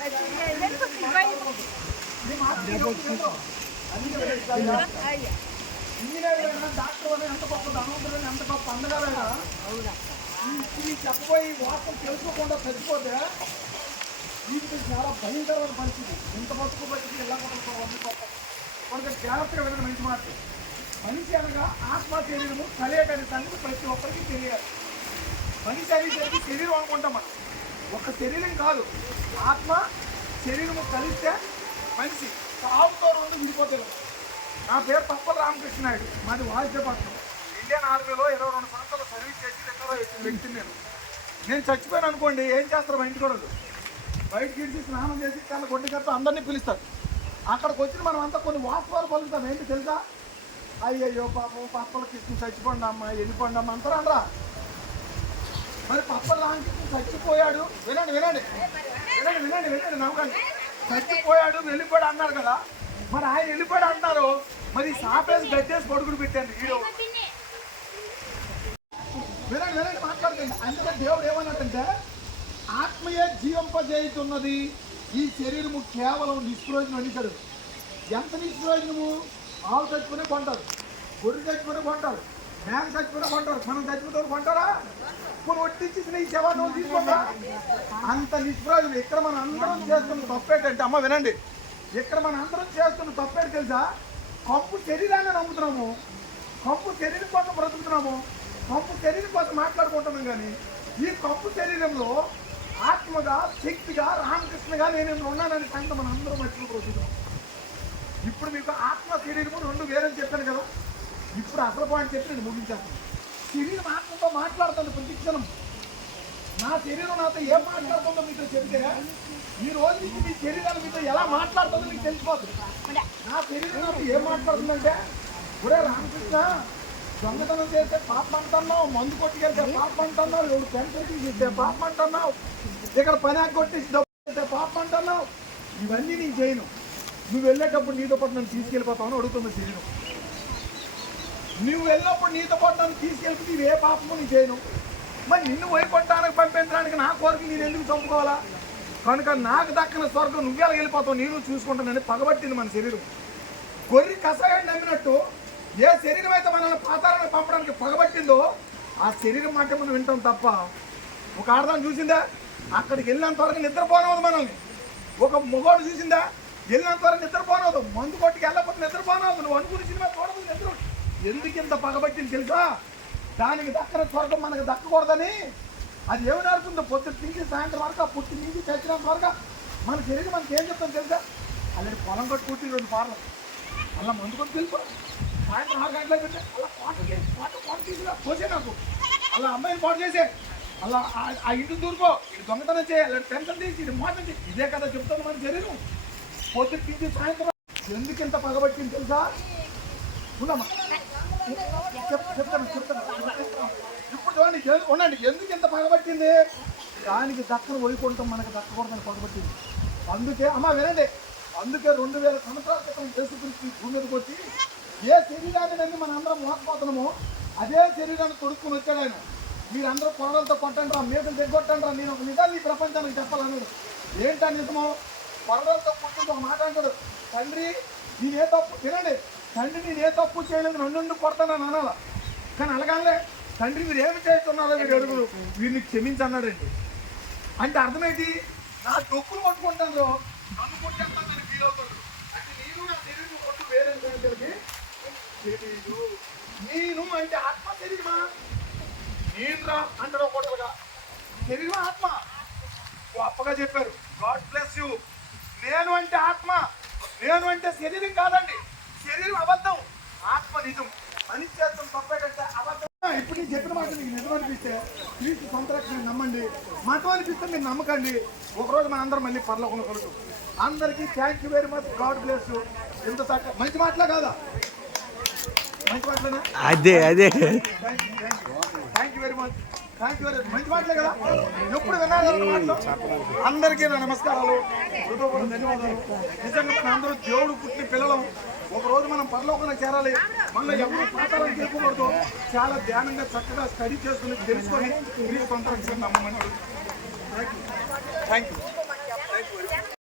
Engineer doctor అని ఎంత గొప్ప ధనవంతులని ఎంత గొప్ప అందగాలైనా చెప్పబోయి వార్తలు తెలుసుకోకుండా చచ్చిపోతే వీటికి చాలా భయంకరమైన పరిస్థితి. ఎంత బతుకు బతికి ఎలా కొంచెం జాగ్రత్తగా వెళ్ళిన మంచి మాట. మనిషి అనగా ఆత్మ శరీరము కలియటనే సంగతి ప్రతి ఒక్కరికి తెలియాలి. మనిషి అనేది శరీరం అనుకుంటాం మనం. ఒక శరీరం కాదు, ఆత్మ శరీరము కలిస్తే మనిషి సాగుతో రెండు విడిపోతారు. నా పేరు తప్పల రామకృష్ణ నాయుడు, మాది వాయిద్యపట్నం. ఇండియన్ ఆర్మీలో 22 సంవత్సరాలు సర్వీస్ చేసి రిటైర్ అయిన వ్యక్తిని నేను చచ్చిపోయాను అనుకోండి, ఏం చేస్తారు మా ఇంటి కూడా బయటకి ఇడిచి స్నానం చేసి చాలా గొడ్డకతో అందరినీ పిలుస్తారు. అక్కడికి వచ్చి మనం అంతా కొన్ని వాస్తవాలు పలుకుతాం. ఏంటి తెలుసా? అయ్యయ్యో పాపం పప్పలకి చచ్చిపోండి అమ్మ, వెళ్ళిపోండి అమ్మ అంటారా అనరా? మరి పప్పల రామకృష్ణ చచ్చిపోయాడు, వినండి వినండి వినండి వినండి వినండి నమ్మకండి, చచ్చిపోయాడు వెళ్ళిపోయాడు అన్నారు కదా. మరి ఆయన వెళ్ళిపోయాడు అంటారు, మరి సాపేసి గట్టేసి పడుకుని పెట్టాను వీడియో. వినండి వినండి మాట్లాడుతుంది. అందుకే దేవుడు ఏమన్నాడంటే ఆత్మయే జీవింపజేయుతున్నది, ఈ శరీరము కేవలం నిష్ప్రయోజనం అనిచాడు. ఎంత నిష్ప్రయోజనము? ఆవు చచ్చిపోయినా కొంటారు, గొర్రె చచ్చిపోయినా కొంటారు, మేక చచ్చిపోయినా కొంటారు, మనం చచ్చిపోతే కొంటారా? కొన్ని ఒట్టించి ఈ శవాన్ని తీసుకుంటా. అంత నిష్ప్రయోజనం. ఇక్కడ మనం అందరం చేస్తున్న తప్పేటంటే, అమ్మ వినండి, ఇక్కడ మన అందరం చేస్తున్న తప్పేటి తెలుసా? కంపు శరీరాన్ని నమ్ముతున్నాము, కంపు శరీరం కోసం బ్రతుకుతున్నాము, కంపు శరీరం కోసం మాట్లాడుకుంటున్నాం. కానీ ఈ కంపు శరీరంలో ఆత్మగా శక్తిగా రామకృష్ణగా నేను ఉన్నానని సంగతి మనం అందరం మర్చిపోతున్నాం. ఇప్పుడు మీకు ఆత్మ శరీరము రెండు వేరని చెప్పాను కదా. ఇప్పుడు అసలు పాయింట్ చెప్పి నేను ముగించేస్తాను. శరీరం ఆత్మతో మాట్లాడుతుంది ప్రతి క్షణం. నా శరీరం నాతో ఏం మాట్లాడుతుందో మీతో చెప్తే ఈ రోజు నుంచి మీ శరీరాన్ని మీతో ఎలా మాట్లాడుతుందో మీకు తెలిసిపోతుంది. నా శరీరం నాతో ఏం మాట్లాడుతుందంటే, ఒరే రామకృష్ణ, దొంగతనం చేస్తే పాపం అంటున్నావు, మందు కొట్టుకెళ్తే పాపం అంటున్నావు, ఎవడు పెన్షన్ తీస్తే పాపం అంటున్నావు, ఇక్కడ పని కొట్టేసి డబ్బు చేస్తే పాపం అంటున్నావు, ఇవన్నీ నేను చేయను. నువ్వు వెళ్ళేటప్పుడు నీతో పాటు నన్ను తీసుకెళ్ళిపోతావని అడుగుతుంది శరీరం. నువ్వు వెళ్ళినప్పుడు నీతో పాటు నన్ను తీసుకెళ్ళి నీవు ఏ పాపము నేను చేయను. మరి నిన్ను వైకుంఠానికి పంపించడానికి నా కోరిక నేను ఎందుకు చంపుకోవాలా? కనుక నాకు దక్కన స్వర్గం నువ్వెలా వెళ్ళిపోతావు, నేను చూసుకుంటానని పగబట్టింది మన శరీరం. గొర్రె కషాయాన్ని నమ్మినట్టు ఏ శరీరం అయితే మనల్ని పాతాలను పంపడానికి పగబట్టిందో ఆ శరీరం మాట మనం వింటాం తప్ప. ఒక ఆడదాన్ని చూసిందా? అక్కడికి వెళ్ళినంత వరకు నిద్రపోనవద్దు మనల్ని. ఒక మగవాడు చూసిందా? వెళ్ళినంత వరకు నిద్రపోనవద్దు. మందు కొట్టుకు వెళ్ళకపోతే నిద్రపోనవద్దు. నువ్వు అనుకుని సినిమా చూడదు నిద్ర. ఎందుకు ఇంత పగబట్టింది తెలుసా? దానికి దక్కన స్వర్గం మనకు దక్కకూడదని. అది ఏమి నడుతుందో పొద్దున్న నుంచి సాయంత్రం వరకు, ఆ పుట్టి నుంచి చచ్చినంత వరకు మన శరీరం మనకి ఏం చెప్తాం తెలుసా? అలాంటి పొలం కట్టు పుట్టి 2 పార్లు అలా మందు కొట్టి తెలుసు. సాయంత్రం 6 గంటలకు పెట్టి అలా పాట తీసుకురా పోసే నాకు, అలా అమ్మాయిని పాటు చేసే, అలా ఆ ఇంటిని దూరుకో, ఇది దొంగతనం చేయాలి, టెన్షన్ తీసి ఇది మోసం చేసి, ఇదే కదా చెప్తాను మన శరీరం. పొద్దున్న నుంచి సాయంత్రం ఎందుకు ఇంత పగబట్టింది తెలుసా? ఉన్నామా చెప్తాను. ఇప్పుడు చూడండి, ఉండండి, ఎందుకు ఇంత పగబట్టింది? దానికి దక్కన వైకుంఠం మనకు దక్కకూడదని పగబట్టింది. అందుకే అమ్మ వినండి, అందుకే 2000 సంవత్సరాల క్రితం యేసుక్రీస్తు భూమి మీదకి వచ్చి ఏ శరీరాన్ని నమ్మి మన అందరం మోసపోతున్నామో అదే శరీరాన్ని తొడుక్కుని వచ్చాడు ఆయన. మీరందరూ కొరలతో కొట్టండి రా, మీదలు తెగొట్టండి రా, నేను ఒక నిజాన్ని ఈ ప్రపంచానికి చెప్పాలన్నాడు. ఏంటా నిజమో? కొరలతో కొట్టింది ఒక మాట అంటాడు, తండ్రి నేనే తప్పు, వినండి, తండ్రి నేనే తప్పు చేయలేదు, నన్ను కొడతానని అనాల. కానీ అలాగే తండ్రి మీరు ఏమి చేస్తున్నారో మీరు అడుగురు, వీరిని క్షమించన్నాడండి. అంటే అర్థమేంటి? నా డొక్కులు కొట్టుకుంటాను, నన్ను కొట్టేస్తానని ఫీల్ అవుతాడు. అంటే నేను నా శరీరం కొట్టు వేరే తెలియదు. నేను అంటే ఆత్మ శరీరమా? నేను రా అంటాడు ఒకటిగా. శరీరం ఆత్మ గొప్పగా చెప్పారు. God bless you. నేను అంటే ఆత్మ, నేను అంటే శరీరం కాదండి. శరీరం అబద్ధం, ఆత్మ నిజం. మనిషి చేస్తాం తప్పేటంటే అబద్ధం. ఇప్పుడు నేను చెప్పిన మాట మీకు నిజం అనిపిస్తే క్రీస్తు సొంత రక్షణ నమ్మండి, మతం అనిపిస్తే మీరు నమ్మకండి. ఒకరోజు మన అందరం మళ్ళీ పరలోకంలో కలుగుతాం. అందరికీ thank you very much. God bless you. ఎంత చక్కగా మంచి మాటలే కాదా? మంచి మాటలేనా? అదే థ్యాంక్ యూ వెరీ మచ్. మంచి మాటలే కదా, ఎప్పుడు వినాలి మాటలు. అందరికీ నా నమస్కారాలు, హృదయపూర్వక ధన్యవాదాలు. నిజంగా మన అందరూ దేవుడు పుట్టిన పిల్లలం. ఒకరోజు మనం పరలోకంలో చేరాలి. మనలో ఎవరు పాతాలను తెలుసుకోకూడదు. చాలా ధ్యానంగా చక్కగా స్టడీ చేసుకుని తెలుసుకొని క్రీస్తు సొంత రక్షణ నమ్మమని. Thank you.